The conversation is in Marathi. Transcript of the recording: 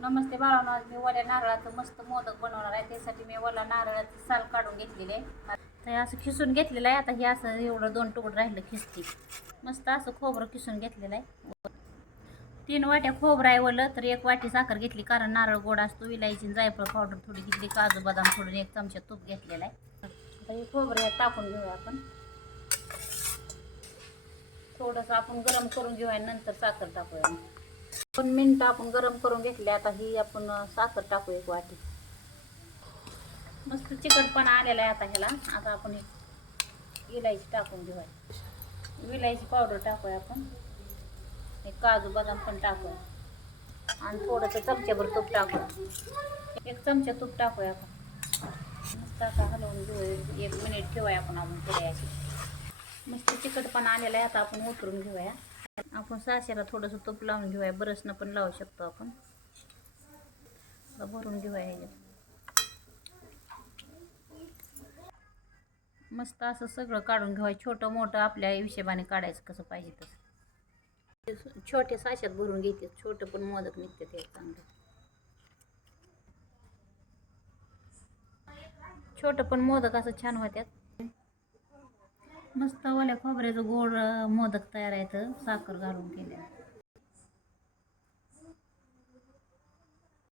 नमस्ते बाळांनो आज मी ओल्या नारळाचं मस्त मोदक बनवणार आहे. त्यासाठी मी ओला नारळाची साल काढून घेतलेले आहे तर हे असं खिसून घेतलेलं आहे. आता हे असं एवढं दोन तुकडं राहिलं खिसती मस्त असं खोबरं खिसून घेतलेलं आहे. तीन वाट्या खोबरं आहे ओलं तर एक वाटी साखर घेतली. कारण नारळ गोड असतो विलायची जायफळ पावडर थोडी घेतली. काजू बदाम थोडून एक चमचा तूप घेतलेला आहे. आता हे खोबरं यात टाकून घेऊया आपण. थोडंसं आपण गरम करून घेऊया नंतर साखर टाकूया. दोन मिनटं आपण गरम करून घेतले आता ही आपण साखर टाकू एक वाटी. मस्त चिकटपणा आलेला आहे आता ह्याला. आता आपण एक इलायची टाकून घेऊया. इलायची पावडर टाकूया आपण. एक काजू बदाम पण टाकूया. आणि थोडंसं चमच्याभर तूप टाकूया. एक चमचा तूप टाकूया आपण. मस्त आता हलवून घेऊया. एक मिनिट ठेवूया आपण आपण पुढे अशी मस्त तिखटपणा आलेला आहे आता आपण उतरून घेऊया. आपण साशेला थोडंसं तूप लावून घेऊया. बरसनं पण लावू शकतो आपण. भरून घेऊया ह्याच्यात. मस्त असं सगळं काढून घेऊया. छोटं मोठं आपल्या हिशेबाने काढायचं कसं पाहिजे तसं. छोट्या साशात भरून घेते. छोटं पण मोदक निघते ते चांगलं. छोटं पण मोदक असं छान होत्यात. मस्त ओल्या खोबऱ्याचं गोड मोदक तयार आहे तर साखर घालून केल्या.